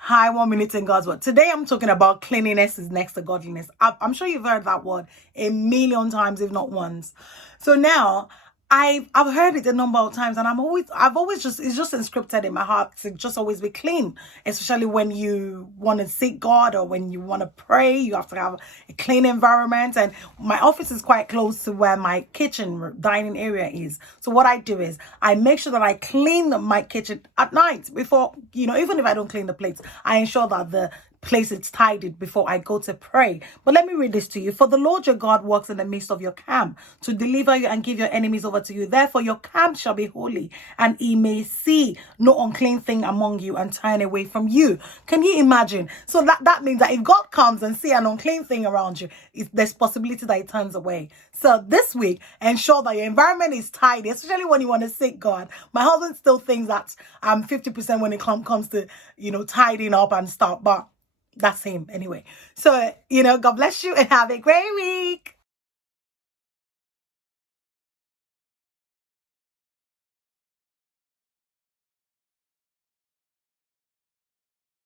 Hi, 1 minute in God's word. Today I'm talking about cleanliness is next to godliness. I'm sure you've heard that word a million times, if not once. So now I've heard it a number of times, and I've always just it's just inscripted in my heart to just always be clean, especially when you want to seek God or when you want to pray. You have to have a clean environment, and my office is quite close to where my kitchen dining area is. So what I do is I make sure that I clean my kitchen at night before, even if I don't clean the plates, I ensure that the place is tidied before I go to pray. But let me read this to you. For the Lord your God walks in the midst of your camp to deliver you and give your enemies over to you. Therefore your camp shall be holy, and he may see no unclean thing among you and turn away from you. Can you imagine? So that means that if God comes and see an unclean thing around you, there's possibility that he turns away. So this week, ensure that your environment is tidy, especially when you want to seek God. My husband still thinks that I'm 50% when it comes to, tidying up and stuff, but that's him anyway. So, God bless you and have a great week.